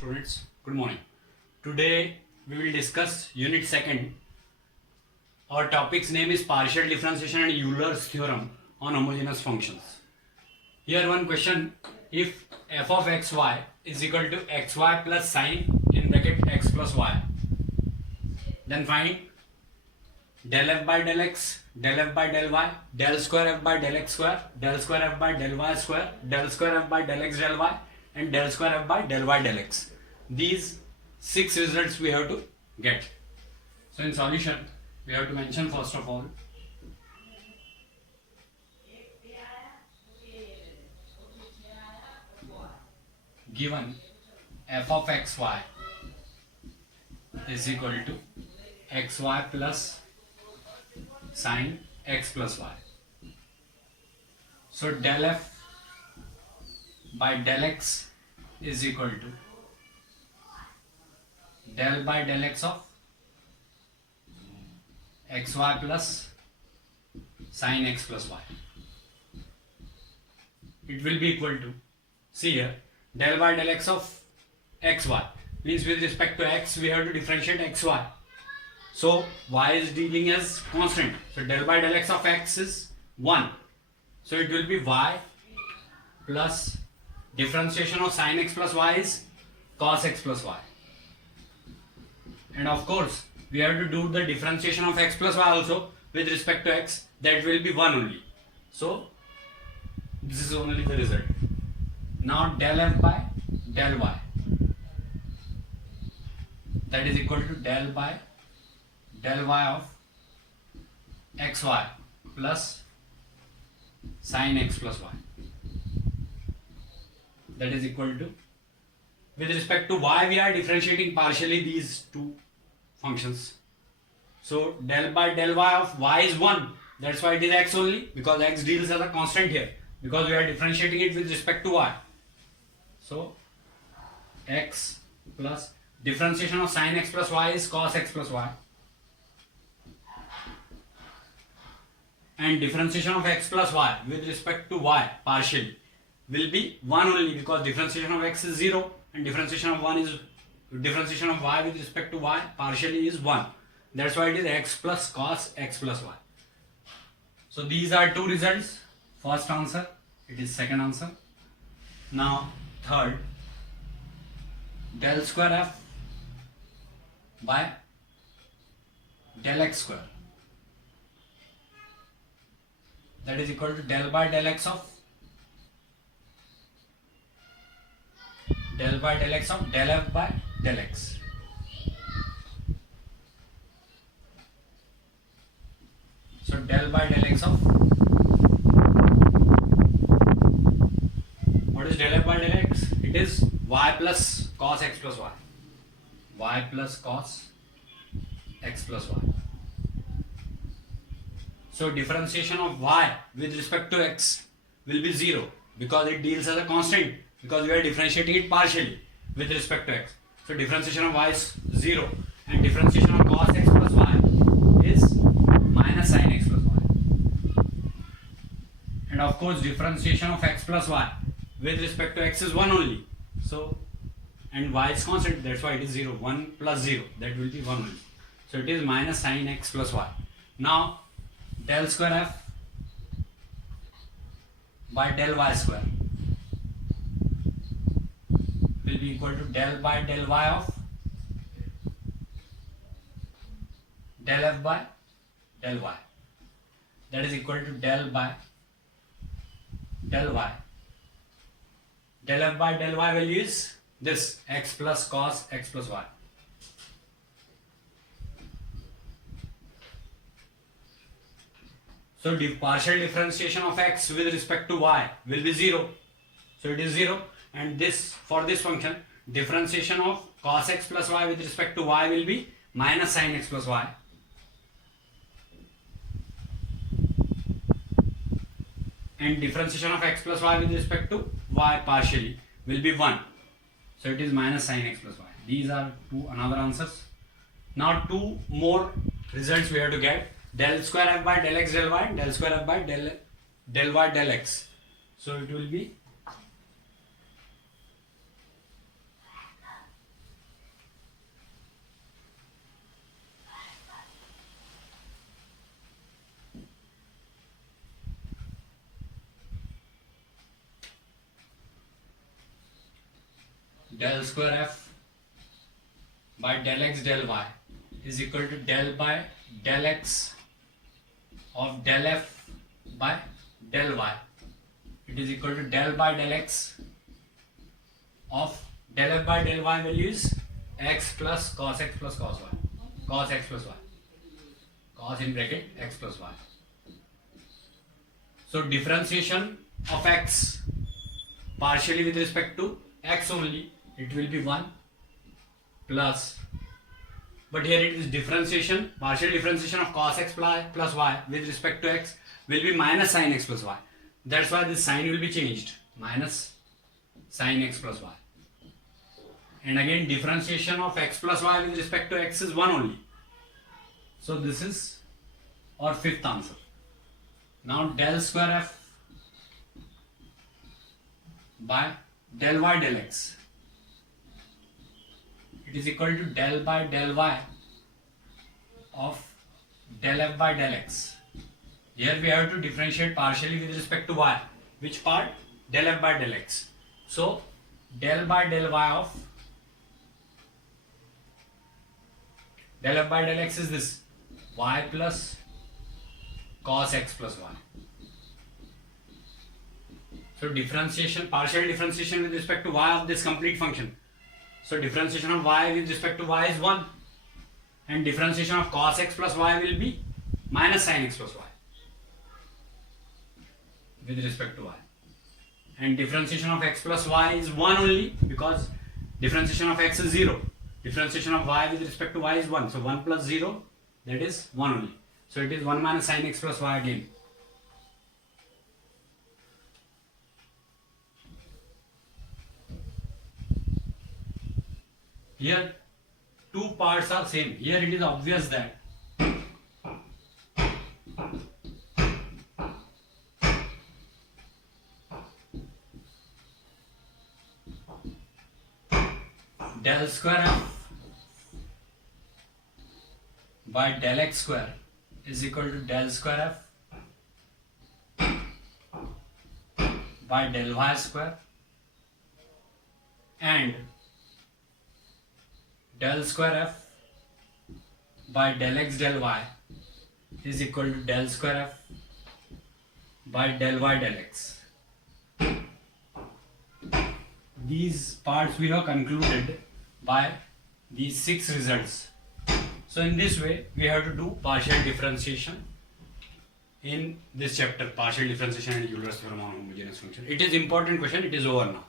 Students, good morning. Today we will discuss unit 2nd. Our topic's name is partial differentiation and Euler's theorem on homogeneous functions. Here one question: if f of xy is equal to xy plus sine in bracket x plus y, then find del f by del x, del f by del y, del square f by del x square, del square f by del y square, del square f by del x del y, and del square f by del y del x. These 6 results we have to get. So in solution, we have to mention first of all given f of xy is equal to xy plus sine x plus y. So del f by del x is equal to del by del x of xy plus sine x plus y. It will be equal to, see here, del by del x of xy means with respect to x we have to differentiate xy. So y is dealing as constant. So del by del x of x is 1. So it will be y plus differentiation of sine x plus y is cos x plus y. And of course, we have to do the differentiation of x plus y also with respect to x. That will be 1 only. So this is only the result. Now del f by del y, that is equal to del by del y of xy plus sine x plus y. That is equal to, with respect to y we are differentiating partially these two functions. So del by del y of y is 1. That's why it is x only, because x deals as a constant here, because we are differentiating it with respect to y. So x plus differentiation of sine x plus y is cos x plus y, and differentiation of x plus y with respect to y partially will be 1 only, because differentiation of x is 0 and differentiation of y with respect to y partially is 1. That's why it is x plus cos x plus y. So these are two results. First answer, it is second answer. Now third, del square f by del x square, that is equal to del by del x of del by del x of del f by del x. So del by del x of, what is del f by del x? It is y plus cos x plus y. Y plus cos x plus y. So differentiation of y with respect to x will be 0, because it deals as a constant, because we are differentiating it partially with respect to x. So differentiation of y is 0, and differentiation of cos x plus y is minus sine x plus y. And of course differentiation of x plus y with respect to x is 1 only. So, and y is constant, that's why it is 0. 1 plus 0, that will be 1 only. So it is minus sine x plus y. Now del square f by del y square will be equal to del by del y of del f by del y. That is equal to del by del y. Del f by del y value is this, x plus cos x plus y. So partial differentiation of x with respect to y will be 0. So it is 0, and this, for this function, differentiation of cos x plus y with respect to y will be minus sine x plus y. And differentiation of x plus y with respect to y partially will be 1. So it is minus sine x plus y. These are two another answers. Now two more results we have to get. Del square f by del x del y, del square f by del y del x. So it will be del square f by del x del y is equal to del by del x of del f by del y. It is equal to del by del x of del f by del y value is x plus cos x plus cos y. Cos x plus y. Cos in bracket x plus y. So differentiation of x partially with respect to x only, it will be 1 plus, but here it is differentiation, partial differentiation of cos x plus y with respect to x will be minus sin x plus y. That's why this sign will be changed, minus sin x plus y. And again differentiation of x plus y with respect to x is 1 only. So this is our fifth answer. Now del square f by del y del x, it is equal to del by del y of del f by del x. Here we have to differentiate partially with respect to y. Which part? Del f by del x. So del by del y of del f by del x is this, y plus cos x plus y. So differentiation, partial differentiation with respect to y of this complete function. So differentiation of y with respect to y is 1, and differentiation of cos x plus y will be minus sin x plus y with respect to y. And differentiation of x plus y is 1 only, because differentiation of x is 0. Differentiation of y with respect to y is 1. So 1 plus 0, that is 1 only. So it is 1 minus sin x plus y again. Here two parts are same. Here it is obvious that del square f by del x square is equal to del square f by del y square, and del square f by del x del y is equal to del square f by del y del x. These parts we have concluded by these 6 results. So in this way we have to do partial differentiation in this chapter, partial differentiation and Euler's theorem on homogeneous function. It is important question, it is over now.